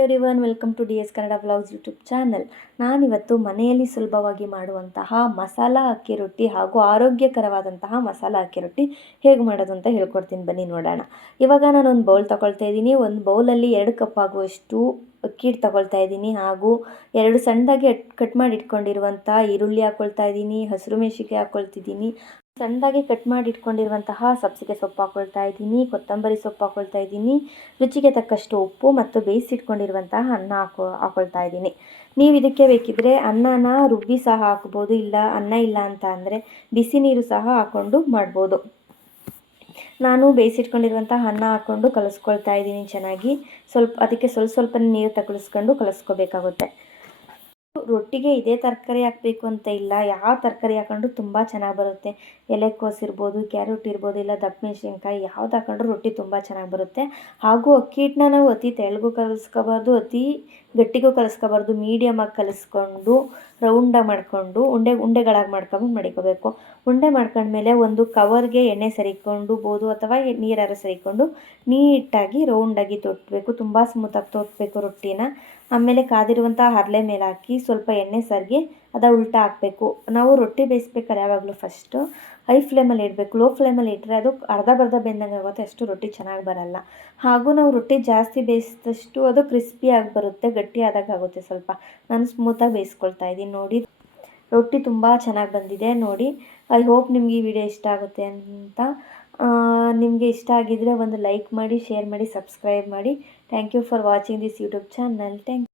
Everyone welcome to D S Kannada blogs YouTube channel ನಾನಿವತ್ತು ಮನೆಯಲ್ಲಿ ಸುಲಭವಾಗಿ ಮಾಡುವಂತಹ ಮಸಾಲ ಅಕ್ಕಿ ರೊಟ್ಟಿ ಹಾಗೂ ಆರೋಗ್ಯಕರವಾದಂತಹ ಮಸಾಲ ಅಕ್ಕಿ ರೊಟ್ಟಿ ಹೇಗೆ ಮಾಡೋದು ಅಂತ ಹೇಳ್ಕೊಡ್ತೀನಿ. ಬನ್ನಿ ನೋಡೋಣ. ಇವಾಗ ನಾನು ಒಂದು ಬೌಲ್ ತೊಗೊಳ್ತಾ ಇದ್ದೀನಿ. ಒಂದು ಬೌಲಲ್ಲಿ ಎರಡು ಕಪ್ ಆಗುವಷ್ಟು ಅಕ್ಕಿ ತಗೊಳ್ತಾ ಇದ್ದೀನಿ ಹಾಗೂ ಎರಡು ಸಣ್ಣದಾಗಿ ಕಟ್ ಮಾಡಿ ಇಟ್ಕೊಂಡಿರುವಂಥ ಈರುಳ್ಳಿ ಹಾಕ್ಕೊಳ್ತಾ ಇದ್ದೀನಿ, ಹಸಿರು ಮೆಣಸಿಕಾಯಿ ಹಾಕ್ಕೊಳ್ತಿದ್ದೀನಿ ಸಣ್ಣದಾಗಿ ಕಟ್ ಮಾಡಿ ಇಟ್ಕೊಂಡಿರುವಂತಹ ಸಬ್ಸಿಗೆ ಸೊಪ್ಪು ಹಾಕ್ಕೊಳ್ತಾ ಇದ್ದೀನಿ, ಕೊತ್ತಂಬರಿ ಸೊಪ್ಪು ಹಾಕ್ಕೊಳ್ತಾ ಇದ್ದೀನಿ, ರುಚಿಗೆ ತಕ್ಕಷ್ಟು ಉಪ್ಪು ಮತ್ತು ಬೇಯಿಸಿಟ್ಕೊಂಡಿರುವಂತಹ ಅನ್ನ ಹಾಕೋ ಹಾಕ್ಕೊಳ್ತಾ ಇದ್ದೀನಿ. ನೀವು ಇದಕ್ಕೆ ಬೇಕಿದ್ದರೆ ಅನ್ನನ ರುಬ್ಬಿ ಸಹ ಹಾಕ್ಬೋದು, ಇಲ್ಲ ಅನ್ನ ಇಲ್ಲ ಅಂತ ಅಂದರೆ ಬಿಸಿ ನೀರು ಸಹ ಹಾಕ್ಕೊಂಡು ಮಾಡ್ಬೋದು. ನಾನು ಬೇಯಿಸಿಟ್ಕೊಂಡಿರುವಂತಹ ಅನ್ನ ಹಾಕ್ಕೊಂಡು ಕಲಿಸ್ಕೊಳ್ತಾ ಇದ್ದೀನಿ ಚೆನ್ನಾಗಿ. ಸ್ವಲ್ಪ, ಅದಕ್ಕೆ ಸ್ವಲ್ಪ ಸ್ವಲ್ಪ ನೀರು ತಗೊಳಿಸ್ಕೊಂಡು ಕಲಿಸ್ಕೋಬೇಕಾಗುತ್ತೆ. ರೊಟ್ಟಿಗೆ ಇದೇ ತರಕಾರಿ ಹಾಕಬೇಕು ಅಂತ ಇಲ್ಲ, ಯಾವ ತರಕಾರಿ ಹಾಕೊಂಡ್ರು ತುಂಬ ಚೆನ್ನಾಗಿ ಬರುತ್ತೆ. ಎಲೆಕೋಸ್ ಇರ್ಬೋದು, ಕ್ಯಾರೆಟ್ ಇರ್ಬೋದು, ಇಲ್ಲ ದಪ್ಪ ಮೆಣಸಿನ್ಕಾಯಿ ಯಾವ್ದು ಹಾಕೊಂಡ್ರು ರೊಟ್ಟಿ ತುಂಬ ಚೆನ್ನಾಗಿ ಬರುತ್ತೆ. ಹಾಗೂ ಅಕ್ಕಿ ಹಿಟ್ಟನ್ನ ನಾವು ಅತಿ ತೆಳ್ಳಗೂ ಕಲಿಸ್ಕೋಬಾರ್ದು, ಅತಿ ಗಟ್ಟಿಗೂ ಕಲಿಸ್ಕೋಬಾರ್ದು ಮೀಡಿಯಮಾಗಿ ಕಲಿಸ್ಕೊಂಡು ರೌಂಡಾಗಿ ಮಾಡಿಕೊಂಡು, ಉಂಡೆ, ಉಂಡೆಗಳಾಗಿ ಮಾಡ್ಕೊಂಡು ಮಡಿಕೋಬೇಕು. ಉಂಡೆ ಮಾಡ್ಕೊಂಡ್ಮೇಲೆ ಒಂದು ಕವರ್ಗೆ ಎಣ್ಣೆ ಸರಿಕೊಂಡು, ಬೋದು ಅಥವಾ ನೀರಾರು ಸರಿಕೊಂಡು ನೀಟಾಗಿ ರೌಂಡಾಗಿ ತೊಟ್ಟಬೇಕು ತುಂಬ ಸ್ಮೂತಾಗಿ ತೊಟ್ಟಬೇಕು ರೊಟ್ಟಿನ. ಆಮೇಲೆ ಕಾದಿರುವಂಥ ಹರಳೆ ಮೇಲೆ ಹಾಕಿ ಸ್ವಲ್ಪ ಎಣ್ಣೆ ಸರಿಗೆ ಅದು ಉಲ್ಟಾ ಹಾಕಬೇಕು. ನಾವು ರೊಟ್ಟಿ ಬೇಯಿಸ್ಬೇಕಾದ್ರೆ ಯಾವಾಗಲೂ ಫಸ್ಟು ಹೈ ಫ್ಲೇಮಲ್ಲಿ ಇಡಬೇಕು. ಲೋ ಫ್ಲೇಮಲ್ಲಿ ಇಟ್ಟರೆ ಅದು ಅರ್ಧ ಬರ್ಧ ಬೆಂದಂಗೆ ಆಗುತ್ತೆ. ಅಷ್ಟು ರೊಟ್ಟಿ ಚೆನ್ನಾಗಿ ಬರಲ್ಲ. ಹಾಗೂ ನಾವು ರೊಟ್ಟಿ ಜಾಸ್ತಿ ಬೇಯಿಸಿದಷ್ಟು ಅದು ಕ್ರಿಸ್ಪಿಯಾಗಿ ಬರುತ್ತೆ, ಗಟ್ಟಿ ಆದಾಗ ಆಗುತ್ತೆ ಸ್ವಲ್ಪ. ನಾನು ಸ್ಮೂತಾಗಿ ಬೇಯಿಸ್ಕೊಳ್ತಾ ಇದ್ದೀನಿ. ನೋಡಿ, ರೊಟ್ಟಿ ತುಂಬ ಚೆನ್ನಾಗಿ ಬಂದಿದೆ. ನೋಡಿ ಐ ಹೋಪ್ ನಿಮಗೆ ಈ ವಿಡಿಯೋ ಇಷ್ಟ ಆಗುತ್ತೆ ಅಂತ ನಿಮಗೆ ಇಷ್ಟ ಆಗಿದ್ದರೆ ಒಂದು ಲೈಕ್ ಮಾಡಿ ಶೇರ್ ಮಾಡಿ ಸಬ್ಸ್ಕ್ರೈಬ್ ಮಾಡಿ. Thank you for watching this YouTube channel thank